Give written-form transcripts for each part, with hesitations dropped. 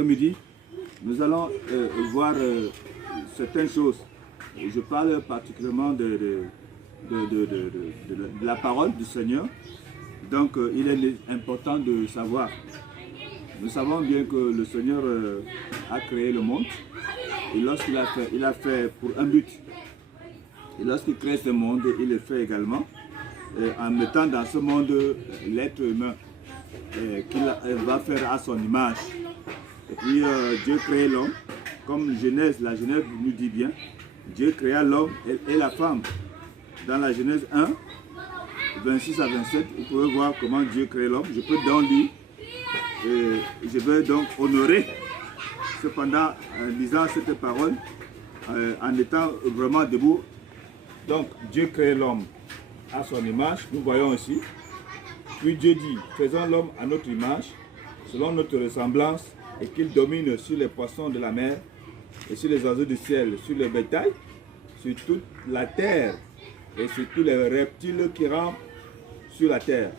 après-midi, nous allons voir certaines choses. Je parle particulièrement de la parole du Seigneur. Donc, il est important de savoir. Nous savons bien que le Seigneur a créé le monde. Et lorsqu'il a fait, il a fait pour un but. Et lorsqu'il crée ce monde, il le fait également en mettant dans ce monde l'être humain qu'il va faire à son image. Et puis Dieu crée l'homme, comme la Genèse nous dit bien, Dieu créa l'homme et la femme. Dans la Genèse 1, 26 à 27, vous pouvez voir comment Dieu crée l'homme. Je peux donc lire, je vais donc honorer, cependant en lisant cette parole, en étant vraiment debout. Donc Dieu crée l'homme à son image, nous voyons ici. Puis Dieu dit, faisons l'homme à notre image, selon notre ressemblance, et qu'il domine sur les poissons de la mer, et sur les oiseaux du ciel, sur le bétail, sur toute la terre, et sur tous les reptiles qui rampent sur la terre.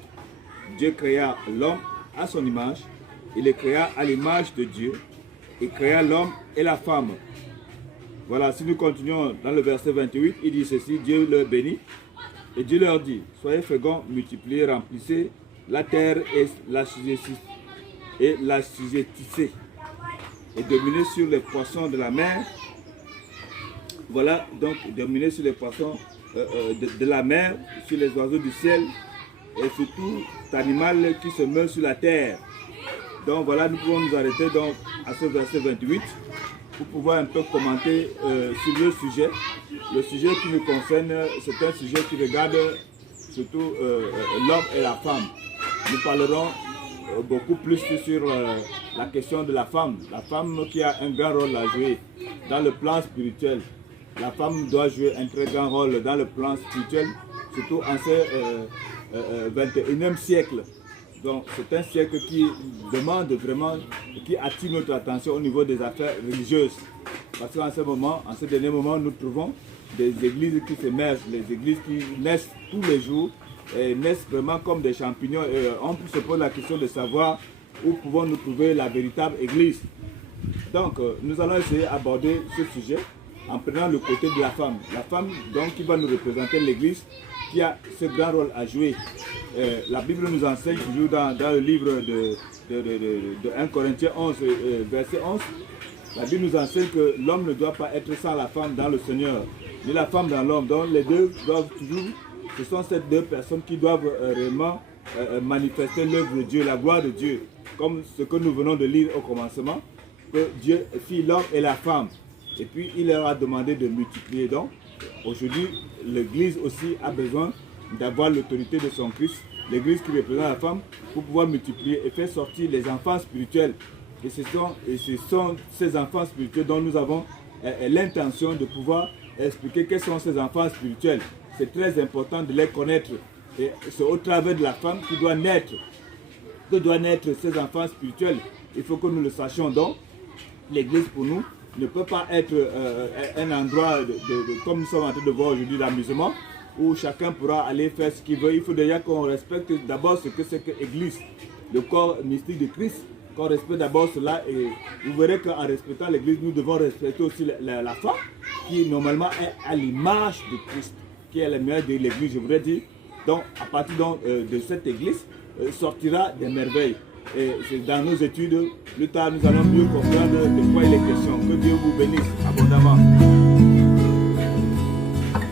Dieu créa l'homme à son image, il les créa à l'image de Dieu, et créa l'homme et la femme. Voilà, si nous continuons dans le verset 28, il dit ceci, Dieu leur bénit, et Dieu leur dit, soyez féconds, multipliez, remplissez la terre et l'assujettissez, et dominez sur les poissons de la mer. Voilà, donc dominez sur les poissons de la mer, sur les oiseaux du ciel, et sur tout animal qui se meut sur la terre. Donc voilà, nous pouvons nous arrêter donc à ce verset 28 pour pouvoir un peu commenter sur le sujet. Le sujet qui nous concerne, c'est un sujet qui regarde surtout l'homme et la femme. Nous parlerons beaucoup plus sur la question de la femme qui a un grand rôle à jouer dans le plan spirituel. La femme doit jouer un très grand rôle dans le plan spirituel, surtout en ce 21e siècle. Donc c'est un siècle qui demande vraiment, qui attire notre attention au niveau des affaires religieuses. Parce qu'en ce moment, en ce dernier moment, nous trouvons des églises qui s'émergent, les églises qui naissent tous les jours, et naissent vraiment comme des champignons. Et on se pose la question de savoir où pouvons-nous trouver la véritable église. Donc nous allons essayer d'aborder ce sujet en prenant le côté de la femme. La femme donc qui va nous représenter l'église, qui a ce grand rôle à jouer. La Bible nous enseigne toujours dans le livre de 1 Corinthiens 11, verset 11, la Bible nous enseigne que l'homme ne doit pas être sans la femme dans le Seigneur, ni la femme dans l'homme. Donc les deux doivent toujours, ce sont ces deux personnes qui doivent réellement manifester l'œuvre de Dieu, la gloire de Dieu, comme ce que nous venons de lire au commencement, que Dieu fit l'homme et la femme, et puis il leur a demandé de multiplier. Donc aujourd'hui, l'Église aussi a besoin d'avoir l'autorité de son Christ, l'Église qui représente la femme, pour pouvoir multiplier et faire sortir les enfants spirituels. Et ce sont ces enfants spirituels dont nous avons l'intention de pouvoir expliquer quels sont ces enfants spirituels. C'est très important de les connaître. Et c'est au travers de la femme qui doit naître, que doivent naître ces enfants spirituels. Il faut que nous le sachions. Donc, l'Église pour nous ne peut pas être un endroit, comme nous sommes en train de voir aujourd'hui, d'amusement, où chacun pourra aller faire ce qu'il veut. Il faut déjà qu'on respecte d'abord ce que c'est que l'Église, le corps mystique de Christ, qu'on respecte d'abord cela. Et vous verrez qu'en respectant l'Église, nous devons respecter aussi la femme, qui normalement est à l'image de Christ, qui est la meilleure de l'Église, je voudrais dire. Donc, à partir de cette Église, sortira des merveilles. Et c'est dans nos études, plus tard, nous allons mieux comprendre de quoi il est question. Que Dieu vous bénisse abondamment.